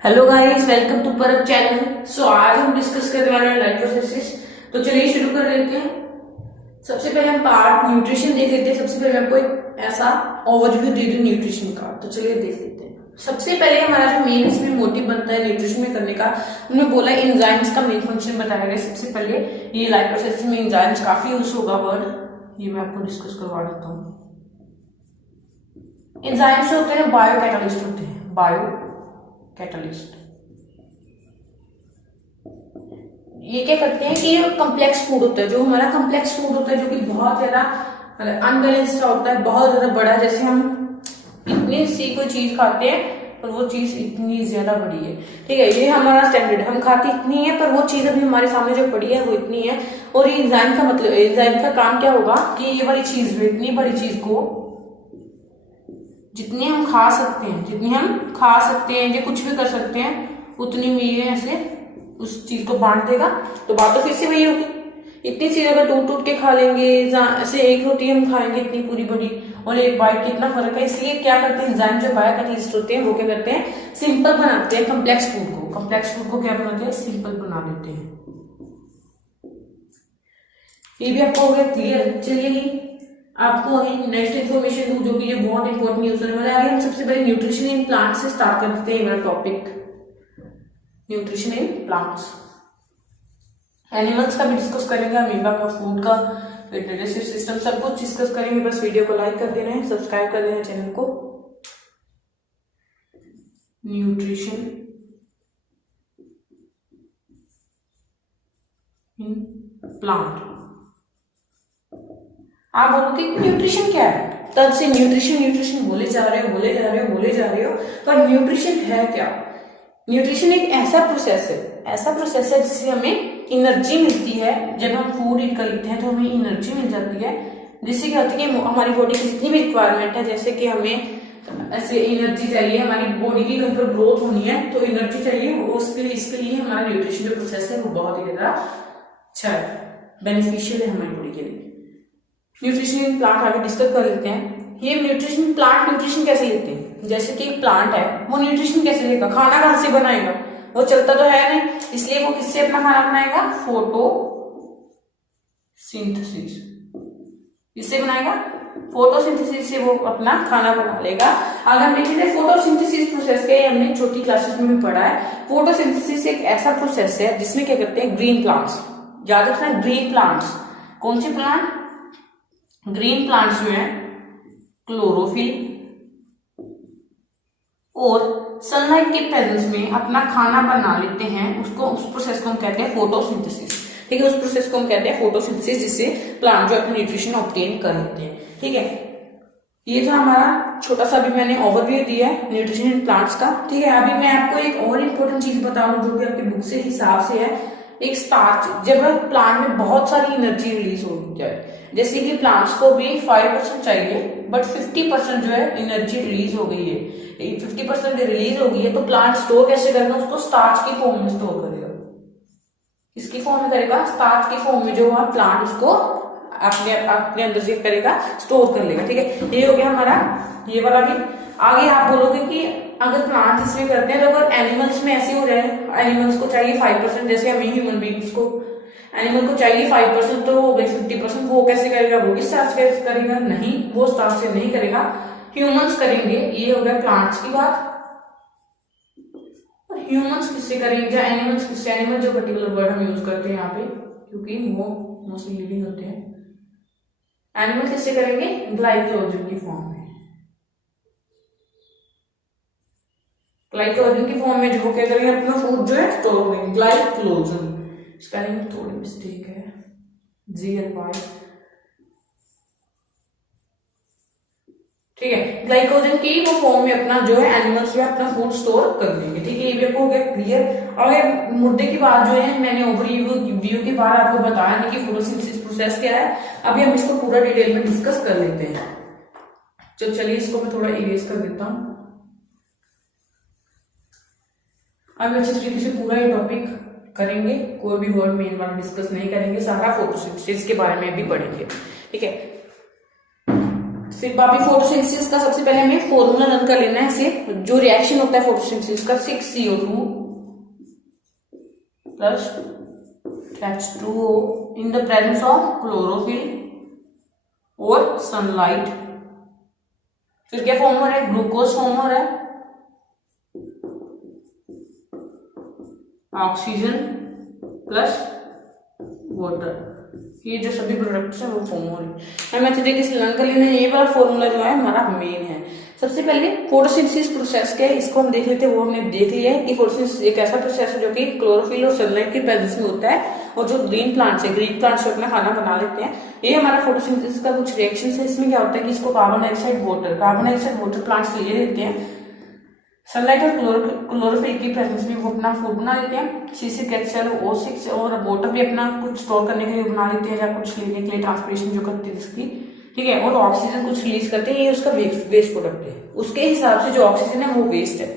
Hello guys, welcome to परब channel. आज हम डिस्कस करने वाले हैं लाइफ प्रोसेसेस। तो चलिए शुरू कर लेते हैं। सबसे पहले हम पार्ट न्यूट्रिशन देख लेते हैं। सबसे पहले आपको एक ऐसा ओवरव्यू दे दूं न्यूट्रिशन का, तो चलिए देख लेते हैं। सबसे पहले हमारा जो मेन इसमें मोटिव बनता है न्यूट्रिशन में करने का, उन्होंने बोला एंजाइम्स का मेन फंक्शन बताया गया। सबसे पहले ये लाइफ प्रोसेस में एंजाइम्स काफी यूज होगा वर्ड, ये मैं आपको डिस्कस करवा देता हूँ। एंजाइम्स होते हैं बायो कैटालिस्ट होते हैं, बायो कैटालिस्ट। ये क्या करते हैं कि ये कम्प्लेक्स फूड होता है, जो हमारा कम्प्लेक्स फूड होता है, जो कि बहुत ज्यादा अनबैलेंस्ड होता है, बहुत ज्यादा बड़ा। जैसे हम इतनी सी कोई चीज खाते हैं पर वो चीज इतनी ज्यादा बड़ी है, ठीक है, ये हमारा स्टैंडर्ड। हम खाते इतनी है पर वो चीज अभी हमारे सामने जो पड़ी है वो इतनी है। और ये एंजाइम का मतलब, एंजाइम का काम क्या होगा कि ये वाली चीज, इतनी बड़ी चीज को जितनी हम खा सकते हैं, जितनी हम खा सकते हैं, जो कुछ भी कर सकते हैं, उतनी में ये ऐसे उस चीज को बांट देगा। तो बात तो फिर से वही होगी, इतनी चीज अगर टूट टूट के खा लेंगे, ऐसे एक रोटी हम खाएंगे इतनी पूरी बड़ी और एक बाइट, कितना फर्क है। इसलिए क्या करते हैं एंजाइम, जो बायो कैटालिस्ट होते हैं, वो क्या करते हैं, सिंपल बनाते हैं कम्प्लेक्स फूड को। कम्प्लेक्स फूड को क्या बनाते हैं, सिंपल बना देते हैं। ये भी आपको हो गया क्लियर। चलिए आपको अभी नेक्स्ट इन्फॉर्मेशन दूं, जो कि ये बहुत इंपॉर्टेंट न्यूज होने वाला है। आगे हम सबसे पहले न्यूट्रिशन इन प्लांट से स्टार्ट करते हैं। मेरा topic nutrition in plants. Animals का भी डिस्कस करेंगे, अमीबा का, फूड का, डाइजेस्टिव सिस्टम, सब कुछ डिस्कस करेंगे। बस वीडियो को लाइक कर देना है, सब्सक्राइब कर देना है चैनल को। Nutrition in plant. आप बोलोगे न्यूट्रिशन क्या है, तब से न्यूट्रिशन न्यूट्रिशन बोले जा रहे हो, पर न्यूट्रिशन है क्या? न्यूट्रिशन एक ऐसा प्रोसेस है जिससे हमें एनर्जी मिलती है। जब हम फूड ईट कर लेते हैं तो हमें एनर्जी मिल जाती है, जिससे क्या होती है, हमारी बॉडी की जितनी भी रिक्वायरमेंट है, जैसे कि हमें ऐसे एनर्जी चाहिए, हमारी बॉडी की अगर ग्रोथ होनी है तो एनर्जी चाहिए, इसके लिए हमारा न्यूट्रिशन जो प्रोसेस है वो बहुत ही ज्यादा अच्छा है, बेनिफिशियल है हमारी बॉडी के लिए। न्यूट्रिशन इन प्लांट आगे डिस्कस कर लेते हैं। ये न्यूट्रिशन प्लांट न्यूट्रिशन कैसे लेते हैं, जैसे कि एक प्लांट है, वो न्यूट्रिशन कैसे लेगा, खाना कहां से बनाएगा, वो चलता तो है नहीं, इसलिए वो किससे अपना खाना बनाएगा, फोटोसिंथेसिस। किससे बनाएगा, फोटोसिंथेसिस से वो अपना खाना बना लेगा। अगर हम देखें फोटोसिंथेसिस प्रोसेस के, हमने छोटी क्लासेस में भी पढ़ा है। फोटोसिंथेसिस एक ऐसा प्रोसेस है जिसमें क्या करते हैं, ग्रीन प्लांट्स, याद रखना ग्रीन प्लांट्स, कौन से प्लांट, ग्रीन प्लांट्स जो है क्लोरोफिल और सनलाइट के प्रेजेंस में अपना खाना बना लेते हैं। उस प्रोसेस को हम कहते हैं फोटोसिंथेसिस, ठीक है, उस प्रोसेस को हम कहते हैं फोटोसिंथेसिस, जिससे प्लांट जो अपना न्यूट्रिशन ऑब्टेन कर लेते हैं, ठीक है। ये था हमारा छोटा सा भी मैंने ओवरव्यू दिया है न्यूट्रिशन इन प्लांट्स का, ठीक है। अभी मैं आपको एक और इम्पोर्टेंट चीज बता दूं, जो कि आपके बुक से हिसाब से है। एक स्टार्च, जब प्लांट में बहुत सारी एनर्जी रिलीज हो जाए, जैसे कि प्लांट्स को भी 5% चाहिए बट 50% जो है एनर्जी रिलीज हो गई है, 50% रिलीज हो गई है, तो प्लांट स्टोर कैसे करेगा, उसको स्टार्च की फॉर्म में स्टोर करेगा। इसकी फॉर्म में करेगा, स्टार्च की फॉर्म में जो है प्लांट उसको अपने अंदर से करेगा, स्टोर कर लेगा, ठीक है। ये हो गया हमारा ये वाला भी। आगे आप बोलोगे कि अगर प्लांट इसमें करते हैं तो अगर एनिमल्स में ऐसे हो जाए, एनिमल्स को चाहिए 5%, जैसे हमें ह्यूमन बींग्स को, एनिमल को चाहिए 5%, तो हो गई 50%, वो कैसे करेगा, वो भी स्टार्च कैसे करेगा, नहीं, वो स्टार्च से नहीं करेगा, ह्यूमंस करेंगे। ये हो गया प्लांट्स की बात। ह्यूमंस किससे करेंगे या एनिमल्स किससे, एनिमल जो पर्टिकुलर वर्ड हम यूज करते हैं यहाँ पे, क्योंकि वो मोस्टली लिविंग होते हैं। एनिमल किससे करेंगे, ग्लाइकोजन की फॉर्म में, ग्लाइकोजन की फॉर्म में जो क्या करेंगे, अपना फूड जो है स्टोर करेंगे, ग्लाइकोजन। स्पेलिंग में थोड़ी मिस्टेक है, GLY, ठीक है। ग्लाइकोजन की वो फॉर्म में अपना जो है एनिमल्स जो है अपना फूड स्टोर कर लेंगे, ठीक है। ये भी आपको हो गया क्लियर। और मुद्दे की बात जो है मैंने ओवरव्यू के बाद आपको बताया नहीं कि फोटोसिंथेसिस प्रोसेस क्या है। अभी हम इसको पूरा डिटेल में डिस्कस कर लेते हैं। तो चलिए इसको मैं थोड़ा इरेज कर देता हूं। अब अच्छे तरीके से पूरा ये टॉपिक करेंगे, कोई भी वर्ड मेन वाला डिस्कस नहीं करेंगे, सारा फोटोसिंथेसिस के बारे में भी पढ़ेंगे, ठीक है। फिर अभी फोटोसिंथेसिस का सबसे पहले हमें फॉर्मूला रन कर लेना है। इसे जो रिएक्शन होता है फोटोसिंथेसिस का 6CO2 plus H2O in the presence of chlorophyll और सनलाइट। फिर क्या फॉर्म हो रहा है, ग्लूकोज फॉर्म हो रहा है, ऑक्सीजन प्लस वाटर, ये जो सभी प्रोडक्ट्स हैं वो फॉर्म हो रही है। हमें अच्छे तरीके से लर्न कर लेना है। ये वाला फॉर्मूला जो है हमारा मेन है। सबसे पहले फोटोसिंथेसिस प्रोसेस क्या है इसको हम देख लेते हैं। वो हमने देख लिया है कि फोटोसिंथेसिस एक ऐसा प्रोसेस है जो कि क्लोरोफिल और सनलाइट की प्रेजेंस में होता है, और जो ग्रीन प्लांट्स है, ग्रीन प्लांट्स जो अपना खाना बना लेते हैं, ये हमारा फोटोसिंथेसिस का कुछ रिएक्शन है। इसमें क्या होता है कि इसको कार्बन डाइऑक्साइड वाटर प्लांट्स ले लेते हैं, सनलाइट और क्लोरोफिल की प्रेजेंस में वो अपना फूड बना लेते हैं, C6H12O6, और वाटर भी अपना कुछ स्टोर करने के लिए बना लेते हैं या कुछ लेने के लिए ट्रांसपिरेशन जो करते हैं इसकी, ठीक है, और ऑक्सीजन कुछ रिलीज करते हैं। ये उसका वेस्ट प्रोडक्ट है। उसके हिसाब से जो ऑक्सीजन है वो वेस्ट है,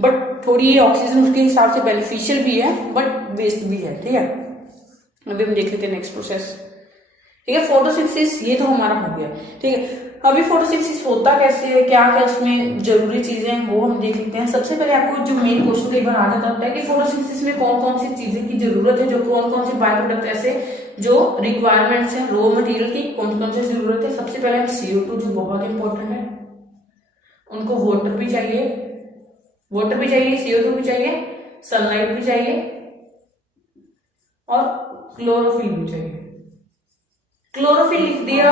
बट थोड़ी ये ऑक्सीजन उसके हिसाब से बेनिफिशियल भी है बट वेस्ट भी है, ठीक है। अभी हम देख लेते हैं नेक्स्ट प्रोसेस, ठीक है। फोटोसिंथेसिस ये तो हमारा हो गया, ठीक है। अभी फोटोसिंथेसिस होता कैसे है, क्या क्या उसमें जरूरी चीजें हैं वो हम देख लेते हैं। सबसे पहले आपको जो मेन क्वेश्चन कई बार आ जाता होता है कि फोटोसिंथेसिस में कौन कौन सी चीजें की जरूरत है, जो कौन कौन से बाय प्रोडक्ट ऐसे जो रिक्वायरमेंट्स हैं रॉ मटेरियल की, कौन कौन सी जरूरत है। सबसे पहले हम CO2 जो बहुत इंपॉर्टेंट है, उनको वाटर भी चाहिए, CO2 भी चाहिए, सनलाइट भी चाहिए और क्लोरोफिल भी चाहिए। क्लोरोफिल लिख दिया,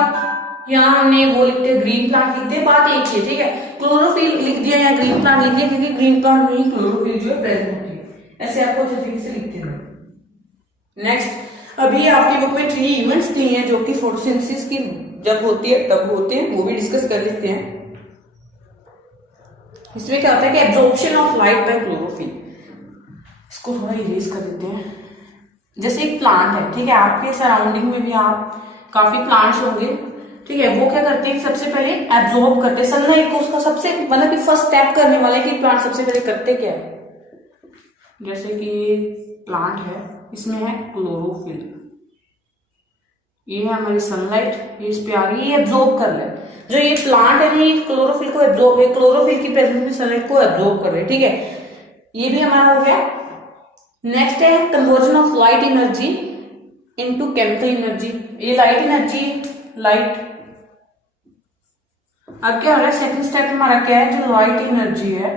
यहाँ हमने वो लिख दिया, ग्रीन प्लांट लिख दिया, बात एक ही है, ठीक है। क्लोरोफिल लिख दिया या ग्रीन प्लांट लिख दिया, क्योंकि ग्रीन प्लांट में ही क्लोरोफिल जो है प्रेजेंट होती है। ऐसे आपको अच्छे तरीके से लिख देना। नेक्स्ट, अभी आपकी बुक में 3 इवेंट्स दिए हैं जो कि फोटोसिंथेसिस की जब होती है तब होते हैं, वो भी डिस्कस कर लेते हैं। इसमें क्या होता है कि absorption of light by chlorophyll, इसको थोड़ा इरेज कर देते हैं। जैसे एक प्लांट है, ठीक है, आपके सराउंडिंग में भी आप काफी प्लांट्स होंगे, ठीक है, वो क्या करते हैं सबसे पहले एब्जॉर्ब करते हैं सनलाइट को। उसका सबसे मतलब कि फर्स्ट स्टेप करने वाले कि प्लांट सबसे पहले करते क्या है, जैसे कि प्लांट है, इसमें है क्लोरोफिल, ये है हमारी सनलाइट, ये इस पे आ रही है, ये एब्जॉर्ब कर रहा है। जो ये प्लांट है ना, ये क्लोरोफिल को एब्जॉर्ब, क्लोरोफिल की प्रेजेंस में सनलाइट को एब्जॉर्ब कर रहे हैं, ठीक है, ये भी हमारा हो गया। नेक्स्ट है conversion of light energy into chemical energy. ये लाइट एनर्जी, लाइट, अब क्या हो रहा है सेकंड स्टेप हमारा क्या है, जो लाइट एनर्जी है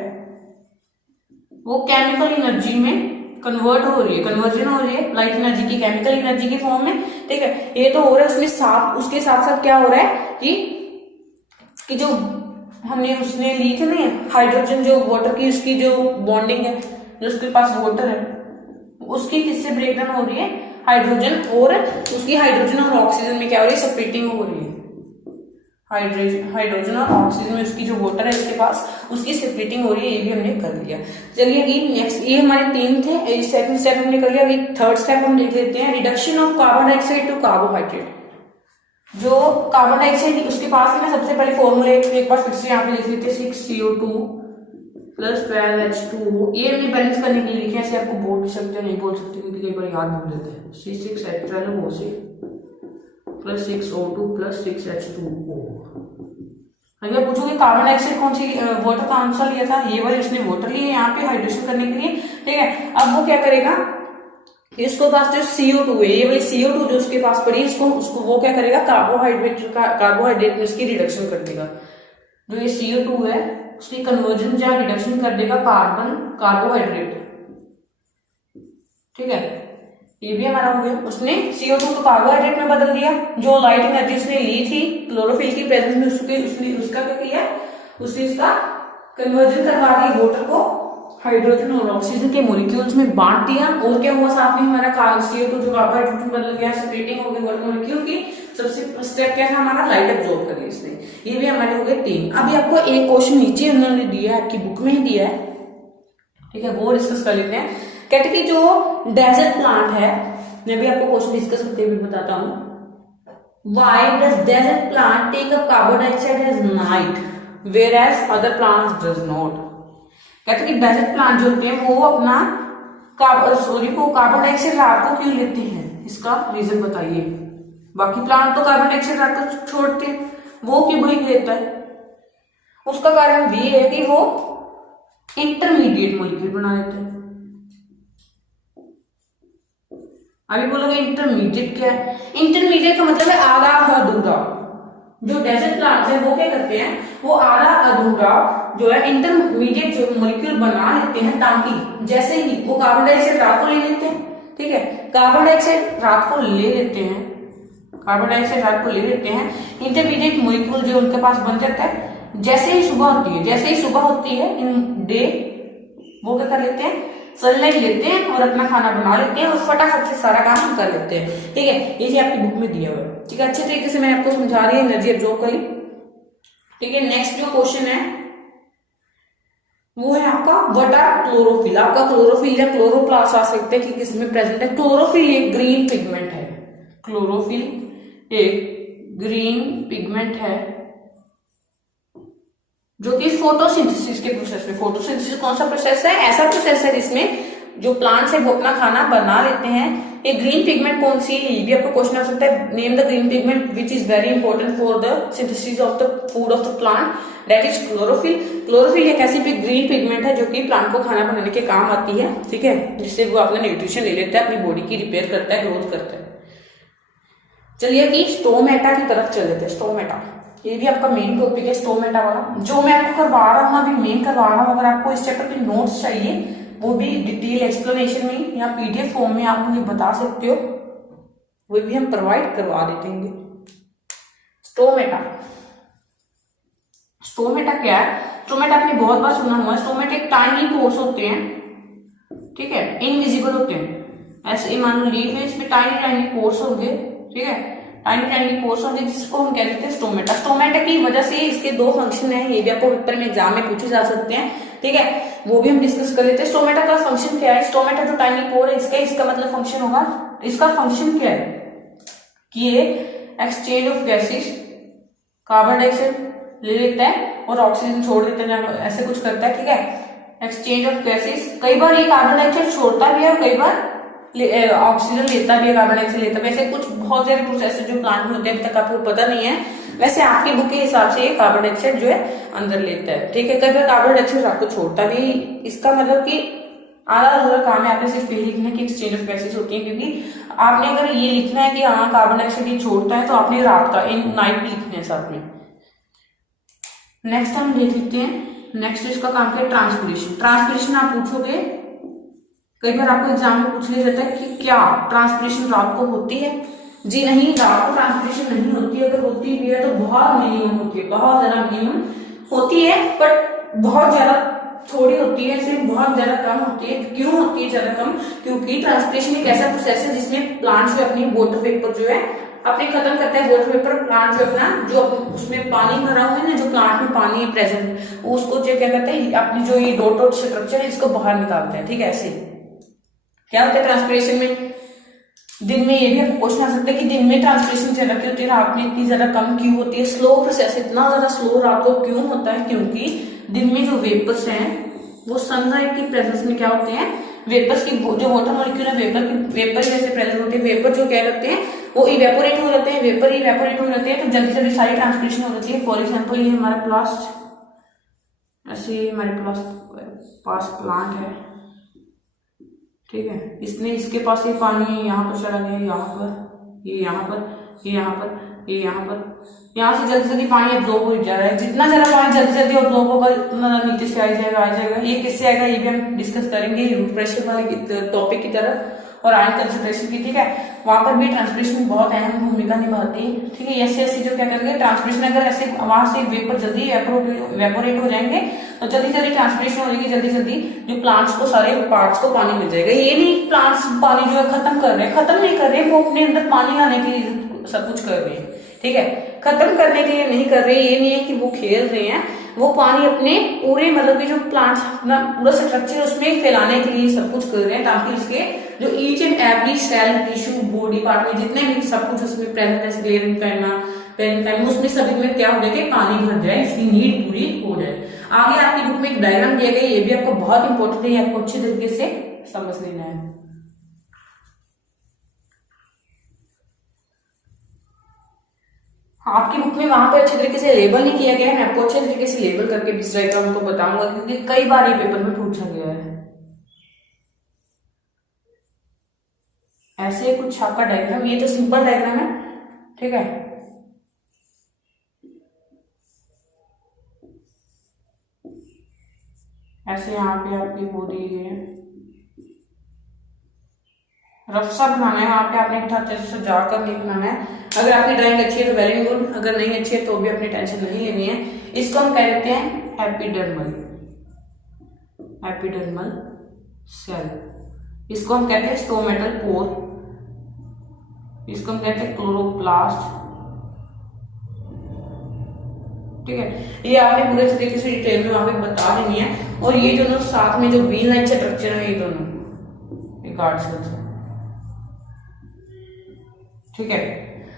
वो केमिकल एनर्जी में कन्वर्ट हो रही है, कन्वर्जन हो रही है लाइट एनर्जी की केमिकल एनर्जी की फॉर्म में, ठीक है। ये तो हो रहा है, उसमें साथ उसके साथ साथ क्या हो रहा है कि जो हमने उसने ली थी ना हाइड्रोजन, जो वाटर की उसकी जो बॉन्डिंग है, जो उसके पास वाटर है, उसकी किससे ब्रेकडाउन हो रही है, हाइड्रोजन, और उसकी हाइड्रोजन और ऑक्सीजन में क्या हो रही है, सेपरेटिंग हो रही है। हाइड्रोजन और ऑक्सीजन में उसकी जो वाटर है उसके पास, उसकी सेपरेटिंग हो रही है, ये भी हमने कर लिया। चलिए अभी नेक्स्ट, ये हमारे 3 थे, सेकंड स्टेप हमने कर लिया। अभी थर्ड स्टेप हम देख लेते हैं, reduction of carbon dioxide to carbohydrate. जो कार्बन डाइऑक्साइड उसके पास है ना, सबसे पहले फॉर्मूला एक बार फिर से यहाँ पे लिख लेते हैं, 6CO2 प्लस 12H2O। ये हमने बैलेंस करने के लिए लिखे, ऐसे आपको बोल सकते नहीं बोल सकते क्योंकि कई बार याद भूल जाते हैं। C6H12O6 plus 6O2 plus 6H2O। अगर पूछोगे कार्बन डाइऑक्साइड कौन सी वाटर का आंसर लिया था, ये वाले उसने वाटर लिए यहाँ पे हाइड्रेशन करने के लिए, ठीक है। अब वो क्या करेगा, इसको पास जो CO2 है, ये वाली CO2 जो उसके पास पड़ी, उसको वो क्या करेगा, कार्बोहाइड्रेट में उसकी रिडक्शन कर देगा। जो ये CO2 है उसकी कन्वर्जन या रिडक्शन कर देगा कार्बोहाइड्रेट, ठीक है। ये भी हमारा हो गया, उसने CO2 को कार्बोहाइड्रेट में बदल दिया। जो लाइट एनर्जी उसने ली थी क्लोरोफिल की प्रेजेंस में, उसका क्या किया, उसने इसका कन्वर्जन करवा के वाटर को हाइड्रोजन और ऑक्सीजन के मॉलिक्यूल्स में बांट दिया। और क्या हुआ साथ में हमारा CO2 जो कार्बोहाइड्रेट में बदल गया, सेपरेटिंग हो गई वाटर मॉलिक्यूल की। सबसे स्टेप क्या था हमारा, लाइट एब्जॉर्ब कर ली इसने। ये भी हमारे हो गए 3। अभी आपको एक क्वेश्चन नीचे उन्होंने दिया है, आपकी बुक में ही दिया है, ठीक है, वो डिस्कस कर लेते हैं। कहते कि जो डेजर्ट प्लांट है, मैं भी आपको क्वेश्चन डिस्कस करते हुए बताता हूँ। Why does desert plant take up carbon dioxide at night whereas other plants does not. कहते कि डेजर्ट प्लांट जो होते हैं वो अपना कार्बन डाइऑक्साइड रात को क्यों लेते हैं, इसका रीजन बताइए। बाकी प्लांट तो कार्बन डाइऑक्साइड रात को छोड़ते हैं, वो क्यूबिक लेता है? उसका कारण भी है कि वो इंटरमीडिएट मॉलिक्यूल बना लेते हैं। अभी बोलोगे इंटरमीडिएट क्या है? इंटरमीडिएट का मतलब है आधा अधूरा। जो डेजर्ट प्लांट्स है वो क्या करते हैं, वो आधा अधूरा जो है इंटरमीडिएट जो मॉलिक्यूल बना लेते हैं, ताकि जैसे ही वो कार्बन डाइऑक्साइड रात को ले लेते हैं, ठीक है, कार्बन डाइऑक्साइड रात को ले लेते हैं, कार्बन डाइऑक्साइड रात को ले लेते हैं, इंटरमीडिएट मॉलिक्यूल जो उनके पास बन जाता है। जैसे ही सुबह होती है, जैसे ही सुबह होती है इन डे, वो क्या कर लेते हैं, सनलाइट लेते हैं और अपना खाना बना लेते हैं और फटाफट से सारा काम कर लेते हैं। ठीक है, ये जी आपकी बुक में दिया हुआ है। ठीक है, अच्छे तरीके से मैंने आपको समझा रही है, एनर्जी एब्जॉर्ब करी। ठीक है, नेक्स्ट जो क्वेश्चन है वो है आपका व्हाट आर क्लोरोफिल। आपका क्लोरोफिल या क्लोरोप्लास्ट आ सकते हैं कि किसमें प्रेजेंट है। क्लोरोफिल एक ग्रीन पिगमेंट है, क्लोरोफिल एक ग्रीन पिगमेंट है जो कि फोटोसिंथेसिस के प्रोसेस में, फोटोसिंथेसिस कौन सा प्रोसेस है, ऐसा प्रोसेस है जिसमें जो प्लांट्स है वो अपना खाना बना लेते हैं। ये ग्रीन पिगमेंट कौन सी है, ये भी आपको क्वेश्चन आ सकता है। Name the green pigment which is very important for the synthesis of the food of the plant, that is chlorophyll. Chlorophyll एक ऐसी ग्रीन पिगमेंट है जो कि प्लांट को खाना बनाने के काम आती है। ठीक है, जिससे वो अपना न्यूट्रिशन ले लेता है, अपनी बॉडी की रिपेयर करता है, ग्रोथ करता है। चलिए कि स्टोमेटा की तरफ चल लेते हैं। स्टोमेटा ये भी आपका मेन टॉपिक है, स्टोमेटा वाला जो मैं आपको करवा रहा हूँ, अभी मेन करवा रहा हूँ। अगर आपको इस चैप्टर के नोट्स चाहिए वो भी डिटेल एक्सप्लेनेशन में या पीडीएफ फॉर्म में आप मुझे बता सकते हो, वो भी हम प्रोवाइड करवा देंगे। स्टोमेटा, स्टोमेटा क्या है? स्टोमेटा आपने बहुत बार सुना हुआ है। स्टोमेटा एक टाइनी पोर्स होते हैं, ठीक है, इनविजिबल होते हैं। ऐसे मान लो लीफ है, इसमें टाइनी टाइनी पोर्स होंगे, ठीक है, टाइनी टाइनी पोर्स होंगे, जिसको हम कह देते हैं स्टोमेटा। स्टोमेटा की वजह से इसके दो फंक्शन है, ये भी आपको पेपर में एग्जाम में पूछे जा सकते हैं। ठीक है, वो भी हम डिस्कस कर लेते हैं। स्टोमेटा का फंक्शन क्या है? स्टोमेटा जो टाइनी पोर है इसका मतलब फंक्शन होगा, इसका फंक्शन क्या है कि ये exchange of gases, carbon dioxide ले लेता है और ऑक्सीजन छोड़ देता है, ऐसे कुछ करता है। ठीक है, एक्सचेंज ऑफ गैसेस। कई बार ये कार्बन डाइऑक्साइड छोड़ता भी है और कई बार ऑक्सीजन लेता भी है, कार्बन डाइऑक्साइड लेता भी है। ऐसे कुछ बहुत सारे प्रोसेस जो प्लांट में होते हैं, अभी तक आपको पता नहीं है। वैसे आपकी बुक के हिसाब से ये कार्बन डाइऑक्साइड जो है अंदर लेता है। ठीक है, कई बार कार्बन डाइऑक्साइड आपको छोड़ता भी। इसका मतलब कि आधा अधूरा काम है, आपने सिर्फ ये लिखना है कि एक्सचेंज ऑफ गैसेस होती है, क्योंकि आपने अगर ये लिखना है कि हाँ कार्बन डाइऑक्साइड ये छोड़ता है तो आपने रात का इन नाइट भी लिखना है साथ में। नेक्स्ट हम देख लेते हैं। नेक्स्ट इसका काम क्या है? ट्रांसपिरेशन। ट्रांसपिरेशन आप पूछोगे, कई बार आपको एग्जाम में पूछ लिया जाता है कि क्या ट्रांसपिरेशन रात को होती है? जी नहीं, रात को ट्रांसपिरेशन नहीं होती है। अगर होती भी है तो बहुत मिनिमम होती है, बहुत ज्यादा मिनिमम होती है, बट बहुत ज्यादा थोड़ी होती है, सिर्फ बहुत ज्यादा कम होती है। क्यों होती है ज्यादा कम? क्योंकि ट्रांसपिरेशन एक ऐसा प्रोसेस है जिसमें प्लांट जो अपनी वाटर वेपर जो है अपने खत्म करता है। वाटर वेपर प्लांट जो अपना जो उसमें पानी भरा हुआ है ना, जो प्लांट में पानी है प्रेजेंट, उसको जो क्या कहते हैं, अपनी जो ये डॉट स्ट्रक्चर है इसको बाहर निकालता है। ठीक है, ऐसे क्या होता है ट्रांसपिरेशन में? दिन में ये भी आपको क्वेश्चन आ सकता है कि दिन में ट्रांसपिरेशन ज्यादा क्यों होती है, रात में इतनी ज्यादा कम क्यों होती है? स्लो प्रोसेस, इतना ज्यादा स्लो रात को क्यों होता है? क्योंकि दिन में जो वेपर्स हैं वो सनलाइट की प्रेजेंस में क्या होते हैं, वेपर्स की जो वाटर मॉलिक्यूल है वेपर जैसे प्रेजेंट होते हैं। वेपर जो क्या करते हैं वो इवेपोरेट हो जाते हैं, वेपर इवेपोरेट हो जाते हैं, तो जल्दी जल्दी सारी ट्रांसपिरेशन हो जाती है। फॉर एग्जाम्पल ये हमारा प्लास्ट, ऐसे हमारे पास प्लांट है, ठीक है, इसने इसके पास ये पानी यहाँ पर चला गया, यहाँ पर, ये यहाँ पर, ये यहाँ पर, ये यहाँ पर, यहाँ से जल्दी जल्दी पानी एब्जॉर्ब हो जा रहा है। जितना ज्यादा पानी जल्दी जल्दी एब्जॉर्ब होगा उतना नीचे से आ जाएगा। ये किससे आएगा ये भी हम डिस्कस करेंगे रूट प्रेशर वाले टॉपिक की तरह और आयन कंसंट्रेशन की। ठीक है, वहां पर भी ट्रांसपिरेशन बहुत अहम भूमिका निभाती है। ठीक है, ऐसे जो क्या करेंगे ट्रांसपिरेशन, अगर ऐसे वहां से वेपर जल्दी इवेपोरेट हो जाएंगे तो जल्दी जल्दी ट्रांसपिरेशन हो जाएगी, जल्दी जल्दी जो प्लांट्स को सारे पार्ट्स को पानी मिल जाएगा। ये नहीं प्लांट्स पानी जो है खत्म कर रहे हैं, खत्म नहीं कर रहे, वो अपने अंदर पानी आने के लिए सब कुछ कर रहे हैं। ठीक है, खत्म करने के लिए नहीं कर रहे, ये नहीं है कि वो खेल रहे हैं, वो पानी अपने पूरे मतलब कि जो प्लांट्स अपना पूरा स्ट्रक्चर उसमें फैलाने के लिए सब कुछ कर रहे हैं, ताकि इसके जो each and every cell tissue body part में जितने भी सब कुछ उसमें प्रेजेंट है, स्क्लेरेन उसमें सभी में क्या हो जाए कि पानी भर जाए, इसकी नीड पूरी हो जाए। आगे आपकी बुक में एक डायग्राम दिया गया, ये भी आपको बहुत इंपॉर्टेंट है, ये आपको अच्छे तरीके से समझ लेना है। आपकी बुक में वहां पे अच्छे तरीके से लेबल नहीं किया गया है, मैं आपको अच्छे तरीके से लेबल करके भी इस डायग्राम को बताऊंगा, क्योंकि कई बार ये पेपर में पूछा गया है। ऐसे कुछ आपका डायग्राम, ये तो सिंपल डायग्राम है, ठीक है। ऐसे यहाँ पे आपकी वो दी गई है, रफ सा बनाना है, यहाँ पे आपने अच्छे से सजा कर नहीं बनाना है। अगर आपकी ड्राइंग अच्छी है तो वेरी गुड, अगर नहीं अच्छी है तो भी अपनी टेंशन नहीं लेनी है। इसको हम कह देते हैं एपिडर्मल, एपिडर्मल सेल। इसको हम कहते हैं स्टोमेटल पोर, इसको हम कहते हैं क्लोरोप्लास्ट, ठीक है। ये आपने पूरे तरीके से डिटेल में वहां पे बता देनी है। और ये दोनों साथ में जो बीन लाइन स्ट्रक्चर है, ये दोनों ये गार्ड सेल्स है, ठीक है।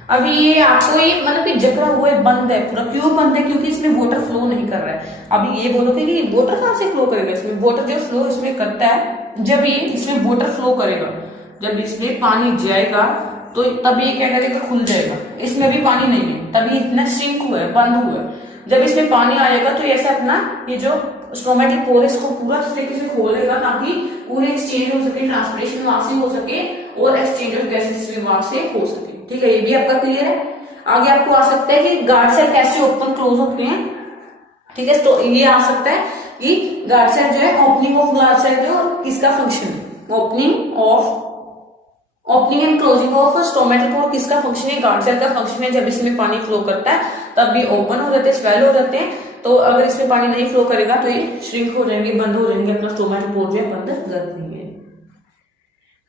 अभी ये आपको ये मतलब कि जकड़ा हुआ है, बंद है पूरा। क्यों बंद है? क्योंकि इसमें वाटर फ्लो नहीं कर रहा है। अभी ये बोलोगे कि वाटर कहां से फ्लो करेगा? इसमें वाटर जो फ्लो इसमें करता है जब ये इसमें वाटर फ्लो करेगा, जब इसमें पानी जाएगा तो तब ये क्या करेगा, खुल जाएगा। इसमें भी पानी नहीं है, तभी इतना श्रिंक हुआ है, बंद हुआ है। जब इसमें पानी आएगा तो ऐसा अपना ये जो स्टोमेटल पोर है इसको पूरा तरीके से खोलेगा, ताकि पूरे एक्सचेंज हो सके, ट्रांसपिरेशन वहां से हो सके और एक्सचेंज ऑफ गैसेस भी वहां से हो सके, ठीक है। ये भी आपका क्लियर है। आगे आपको आ सकता है कि गार्ड सेल कैसे ओपन क्लोज होते हैं, ठीक है। तो ये आ सकता है कि गार्ड सेल जो है, ओपनिंग ऑफ गार्ड सेल जो किसका फंक्शन है, opening and closing of stomatal pore किसका फंक्शन है? गार्ड सेल का फंक्शन है। जब इसमें पानी फ्लो करता है तब भी ओपन हो जाते हैं, स्वेल हो जाते हैं। तो अगर इसमें पानी नहीं फ्लो करेगा तो ये श्रिंक हो जाएंगे, बंद हो जाएंगे, अपना स्टोमेटल पोर जो है बंद कर देंगे।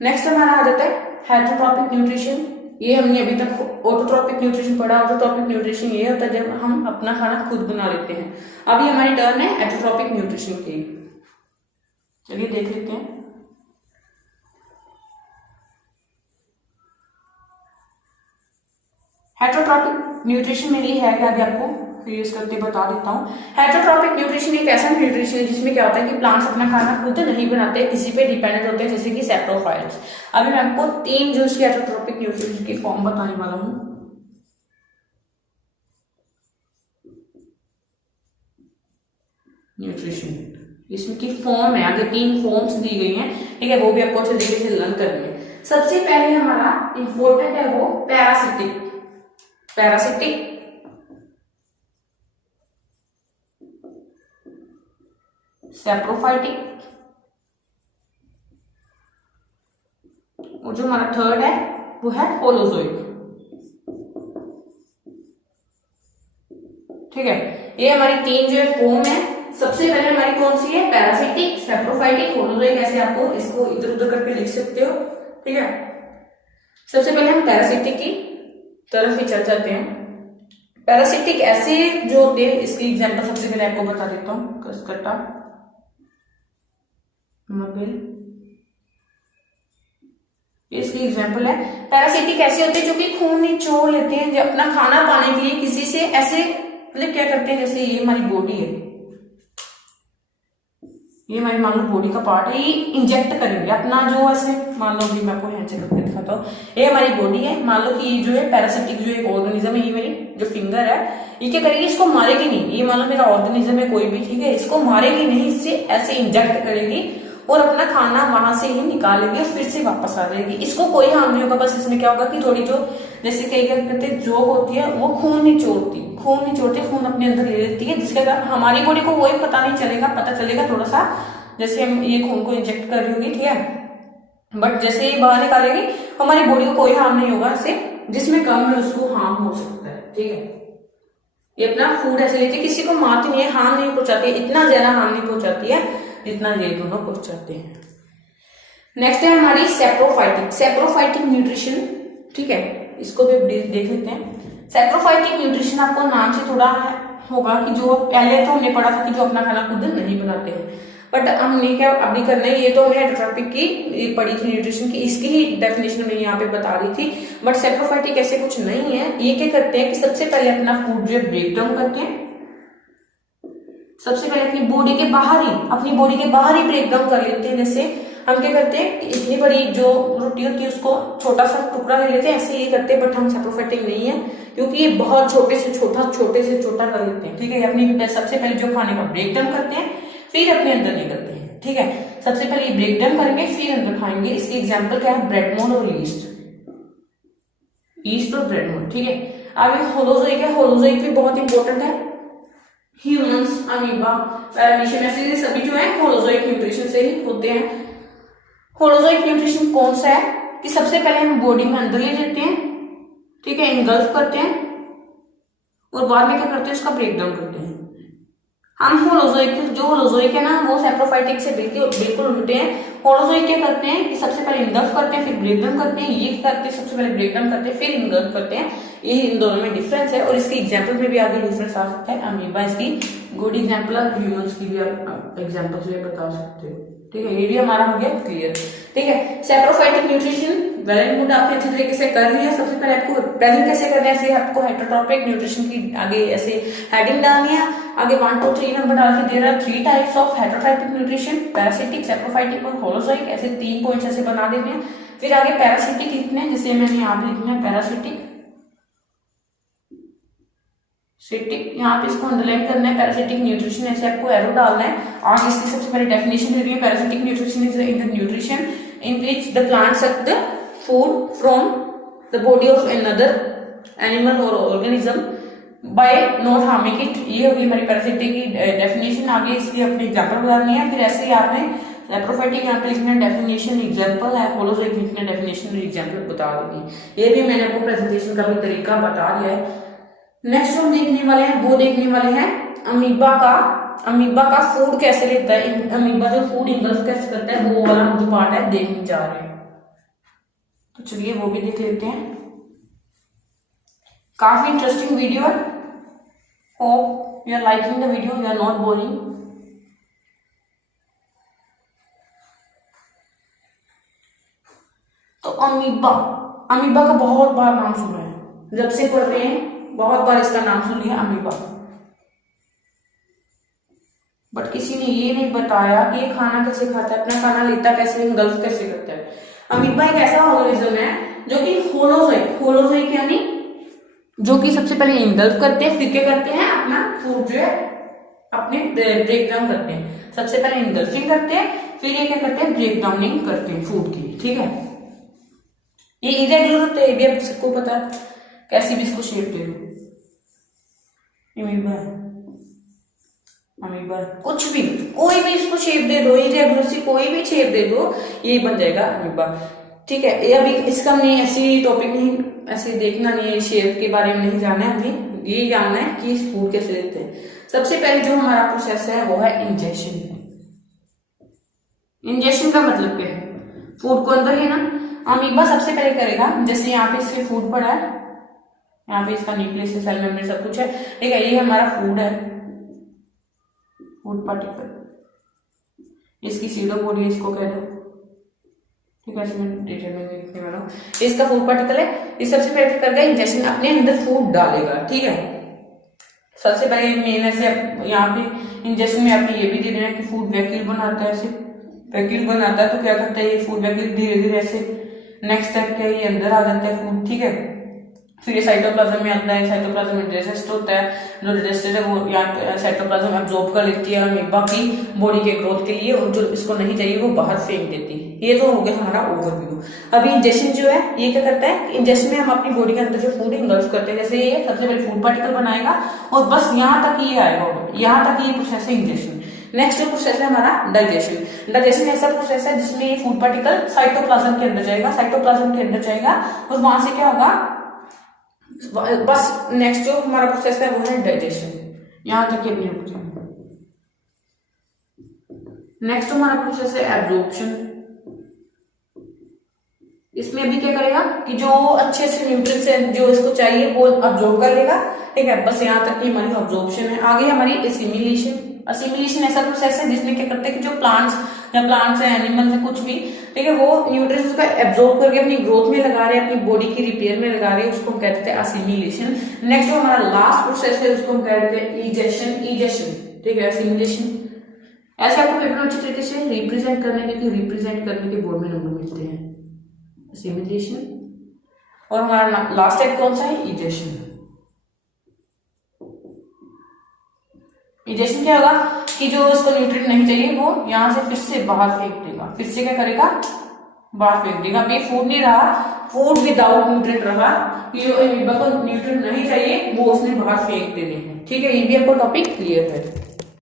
नेक्स्ट हमारा आ जाता है हेटरोट्रॉपिक न्यूट्रिशन। ये हमने अभी तक ऑटोट्रॉपिक न्यूट्रिशन पढ़ा। ऑटोट्रॉपिक न्यूट्रिशन ये होता है जब हम अपना खाना खुद बना लेते हैं। अभी हमारी टर्न है हेटरोट्रॉपिक न्यूट्रिशन की। चलिए देख लेते हैं। हेटरोट्रॉपिक न्यूट्रिशन में ये है कि अभी आपको यूज करके बता देता हूँ। हेटरोट्रॉपिक न्यूट्रिशन एक ऐसा न्यूट्रिशन है जिसमें क्या होता है कि प्लांट्स अपना खाना खुद नहीं बनाते, किसी पे डिपेंडेंट होते हैं, जैसे कि सैप्रोफाइट्स। अभी मैं आपको 3 जो इसकी हेटरोट्रॉपिक न्यूट्रिशन की फॉर्म बताने वाला हूँ। न्यूट्रिशन इसमें की फॉर्म है, आगे 3 फॉर्म्स दी गई हैं, ठीक है। वो भी आपको अच्छे तरीके से लर्न करनी है। सबसे पहले हमारा इंपॉर्टेंट है वो पैरासिटिक, पैरासिटिक, सैप्रोफाइटिक, और जो हमारा थर्ड है वो है होलोजोइक, ठीक है। ये हमारी 3 जो है फॉर्म है। सबसे पहले हमारी कौन सी है? Parasitic, saprophytic, holozoic. ऐसे आपको इसको इधर उधर करके लिख सकते हो, ठीक है। सबसे पहले हम पैरासिटिक की तरफ ही चर्चा करते हैं। पैरासिटिक ऐसे जो होते हैं, इसकी एग्जांपल सबसे पहले आपको बता देता हूँ। कसकट्टा, मबिल, इसकी एग्जांपल है। पैरासिटिक ऐसे होते हैं जो कि खून निचोड़ लेते हैं, जो अपना खाना पाने के लिए किसी से ऐसे मतलब क्या करते हैं, जैसे ये हमारी बॉडी है, ये हमारी मान लो बॉडी का पार्ट है, ये इंजेक्ट करेंगे अपना जो ऐसे, मान लो भी मैं आपको हैंड से करके दिखाता हूँ। ये हमारी बॉडी है, मान लो कि ये जो है पैरासिटिक जो एक ऑर्गेनिज्म है, ये मेरी जो फिंगर है, ये क्या करेगी, इसको मारेगी नहीं। ये मान लो मेरा ऑर्गेनिज्म है कोई भी, ठीक है, इसको मारेगी नहीं, इससे ऐसे इंजेक्ट करेगी और अपना खाना वहां से ही निकालेगी और फिर से वापस आ जाएगी। इसको कोई हार्म नहीं होगा। बस इसमें क्या होगा कि थोड़ी जो जैसे कई क्या करते हैं जोक होती है, वो खून निचोड़ती, खून अपने अंदर ले लेती है, जिसके कारण हमारी बॉडी को वही पता नहीं चलेगा, पता चलेगा थोड़ा सा जैसे हम ये खून को इंजेक्ट कर रही होगी, ठीक है। बट जैसे ये बाहर निकालेगी हमारी बॉडी को कोई हार्म नहीं होगा इससे, जिसमें कम है उसको हार्म हो सकता है, ठीक है। ये अपना फूड ऐसे लेती है, किसी को मारती नहीं है, हार्म नहीं पहुंचाती है, इतना ज्यादा हार्म नहीं पहुंचाती है जितना ये दोनों पहुंचाते हैं। नेक्स्ट है हमारी सैप्रोफाइटिक, सैप्रोफाइटिक न्यूट्रिशन, ठीक है। इसको भी देख लेते हैं। सैप्रोफाइटिक न्यूट्रिशन आपको नाम से थोड़ा होगा कि जो पहले तो हमने पढ़ा था कि जो अपना खाना खुद नहीं बनाते हैं, बट हमने क्या अभी करना है, ये तो हमने हेटरोट्रॉपिक की पढ़ी थी न्यूट्रिशन की, इसकी ही डेफिनेशन में यहाँ पे बता रही थी। बट सैप्रोफाइटिक ऐसे कुछ नहीं है। ये क्या करते हैं कि सबसे पहले अपना फूड जो है ब्रेक डाउन करते हैं, सबसे पहले अपनी बॉडी के बाहर ही ब्रेक डाउन कर लेते हैं। जैसे हम क्या करते हैं, इतनी बड़ी जो रोटी होती है उसको छोटा सा टुकड़ा ले लेते हैं, ऐसे ये करते हैं, बट हम सैप्रोफाइटिक नहीं है क्योंकि ये बहुत छोटे से छोटा कर लेते हैं। ठीक है, अपनी सबसे पहले जो खाने का ब्रेक डाउन करते हैं फिर अपने अंदर निकलते हैं। ठीक है, सबसे पहले ये ब्रेक डाउन करेंगे फिर अंदर खाएंगे। इसकी एग्जाम्पल क्या है, ब्रेड मोड और ईस्ट और ब्रेड मोड। ठीक है, आगे होलोजोइक है, होलोजोइक भी बहुत इंपॉर्टेंट है। ह्यूमंस, अमीबा, पैरामीशियम, ऐसे सभी जो है होलोजोइक न्यूट्रिशन से ही होते हैं। होलोजोइक न्यूट्रिशन कौन सा है कि सबसे पहले हम बॉडी में अंदर ले लेते हैं, ठीक है, इंगल्फ करते हैं और बाद में क्या करते हैं, उसका ब्रेक डाउन करते हैं। हम होलोजोइक है ना, वो सैप्रोफाइटिक से बिल्कुल उल्टे हैं। होलोजोइक क्या करते हैं कि सबसे पहले इंगल्फ करते हैं फिर ब्रेक डाउन करते हैं, ये क्या करते हैं, सबसे पहले ब्रेक डाउन करते हैं फिर इंगल्फ करते हैं। ये इन दोनों में डिफरेंस है और इसके एग्जाम्पल में भी आगे डिफरेंस आ सकता है। अमीबा इसकी गुड एग्जाम्पल है, ह्यूमंस की भी आप एग्जाम्पल से बता सकते हो। ठीक है, ये भी हमारा हो गया क्लियर। ठीक है, saprophytic nutrition well and good, आपने अच्छे तरीके से कर लिया। सबसे पहले आपको प्रेजेंट कैसे करना है, ऐसे आपको हेटेरोट्रॉपिक न्यूट्रिशन की आगे ऐसे हेडिंग डालनी है। आगे 1 2 3 नंबर डाल के दे रहा है 3 types of heterotrophic nutrition, parasitic, saprophytic और होलोजोइक, ऐसे 3 पॉइंट्स ऐसे बना देते हैं। फिर आगे पैरासिटिक लिखना है, जैसे मैंने यहाँ पे लिखना है पैरासिटिक, यहाँ पे इसको अंडरलाइन करना है। पैरासिटिक न्यूट्रिशन ऐसे आपको एरो डालना है। आज इसकी सबसे पहले डेफिनेशन दे रही है, parasitic nutrition is in the nutrition in which the plant suck the food from the body of another animal और organism by not harming it. ये होगी हमारी पैरासिटिक की डेफिनेशन। आगे इसकी अपनी एग्जाम्पल बतानी है। फिर ऐसे ही आपने सैप्रोफाइटिक यहाँ पे लिखना डेफिनेशन एग्जाम्पल है, होलोजोइक लिखना डेफिनेशन और एग्जाम्पल बता देगी। ये भी मैंने आपको प्रेजेंटेशन का भी तरीका बता दिया है। नेक्स्ट हम देखने वाले हैं, वो देखने वाले हैं अमीबा का फूड कैसे लेता है, अमीबा जो फूड इंगल्फ कैसे करता है, वो वाला जो पार्ट है देखने जा रहे हैं। तो चलिए वो भी देख लेते हैं। काफी इंटरेस्टिंग वीडियो है। Hope you are liking the video, you are not boring. तो अमीबा का बहुत बार नाम सुना है, जब से पढ़ रहे हैं बहुत बार इसका नाम सुन लिया अमीबा, बट किसी ने ये नहीं बताया कि ये खाना कैसे खाता है, अपना खाना लेता कैसे, इंगल्फ कैसे करता है। अमीबा एक ऐसा ऑर्गेनिज्म है जो कि होलोजोइक यानी जो कि सबसे पहले इंगल्फ करते हैं फिर क्या करते हैं, अपना फूड जो है अपने ब्रेक डाउन करते हैं। सबसे पहले इंगल्फिंग करते हैं फिर ये क्या करते हैं, ब्रेक डाउनिंग करते हैं फूड की। ठीक है, ये इरेगुलर होते हैं, ये भी आप सबको पता है, कैसी भी इसको शेप दे दो, अमीबा कुछ भी, कोई भी इसको शेप दे दो, इरेगुलर सी कोई भी शेप दे दो, ये बन जाएगा अमीबा। ठीक है, ये अभी इसका नहीं ऐसी टॉपिक नहीं, ऐसे देखना नहीं है, शेप के बारे में नहीं जानना है, हमें ये जानना है कि फूड कैसे लेते हैं। सबसे पहले जो हमारा प्रोसेस है वो है इंजेक्शन। इंजेक्शन का मतलब क्या है, फूड को अंदर लेना। अमीबा सबसे पहले करेगा, जैसे यहाँ पे इसके फूड पड़ा है, यहाँ पे इसका न्यूक्लियस है, सेल मेम्ब्रेन सब कुछ है। ठीक है, ये हमारा फूड है, फूड पार्टिकल, इसकी सीडो बॉडी इसको कह दो। ठीक है, इसमें डिटेल में लिखने वाला हूँ, इसका फूड पार्टिकल है। इस सबसे पहले करगा इंजेक्शन, अपने अंदर फूड डालेगा। ठीक है, सबसे पहले मेन ऐसे यहाँ पे इंजेक्शन में आपने ये भी दे देना कि फूड वैक्यूल बनाता है, ऐसे वैक्यूल बनाता है तो क्या करता है, ये फूड वैक्यूल धीरे धीरे ऐसे नेक्स्ट स्टेप क्या है, ये अंदर आ जाता है फूड। ठीक है, फिर ये साइटोप्लाज्म में आता है, साइटोप्लाज्म में डाइजेस्ट होता है, जो डाइजेस्टेड है वो यहाँ साइटोप्लाज्म एब्जॉर्ब कर लेती है अमीबा की बॉडी के ग्रोथ के लिए, और जो इसको नहीं चाहिए वो बाहर फेंक देती है। ये तो हो गया हमारा ओवरव्यू। अभी इंजेक्शन जो है ये क्या करता है, इंजेक्शन में हम अपनी बॉडी के अंदर जो फूड इंगल्फ करते हैं, जैसे ये सबसे पहले फूड पार्टिकल बनाएगा और बस यहाँ तक ये आएगा, यहाँ तक ये प्रोसेस है इंजेक्शन। नेक्स्ट जो प्रोसेस है हमारा डाइजेशन। डाइजेशन ऐसा प्रोसेस है जिसमें ये फूड पार्टिकल साइटोप्लाज्म के अंदर जाएगा, साइटोप्लाज्म के अंदर जाएगा और वहां से क्या होगा, बस नेक्स्ट जो हमारा प्रोसेस है वो है डाइजेशन, यहां तक ये अपनी रुक जाएगा। नेक्स्ट हमारा प्रोसेस है एब्जॉर्प्शन। इसमें अभी क्या करेगा कि जो अच्छे से न्यूट्रिएंट्स है जो इसको चाहिए वो अब्जॉर्ब कर लेगा। ठीक है, बस यहाँ तक की हमारी अब्जॉर्प्शन है। आगे हमारी एसिमिलेशन। एसिमिलेशन ऐसा प्रोसेस है जिसमें क्या करते हैं कि जो प्लांट्स है, एनिमल्स है, कुछ भी, ठीक है, वो न्यूट्रिएंट्स का एब्जॉर्ब करके अपनी ग्रोथ में लगा रहे हैं, अपनी बॉडी की रिपेयर में लगा रहे हैं, उसको हम कहते हैं एसिमिलेशन। नेक्स्ट जो हमारा लास्ट प्रोसेस है उसको हम कहते हैं इजेशन। ठीक है। असिमिलेशन, ऐसे आपको पेपर में अच्छी तरीके से रिप्रेजेंट करने के बोर्ड में नंबर मिलते हैं। असिमिलेशन, और हमारा लास्ट टाइप कौन सा है? इजेशन। इजेशन क्या होगा कि जो उसको न्यूट्रिएंट नहीं चाहिए वो यहाँ से फिर से बाहर फेंक देगा, फिर से क्या करेगा? बाहर फेंक देगा। अब ये फूड नहीं रहा, फूड विदाउट न्यूट्रिएंट रहा, जो अमीबा को न्यूट्रिएंट नहीं चाहिए वो उसने बाहर फेंक देने हैं। ठीक है, ये भी आपको टॉपिक क्लियर है।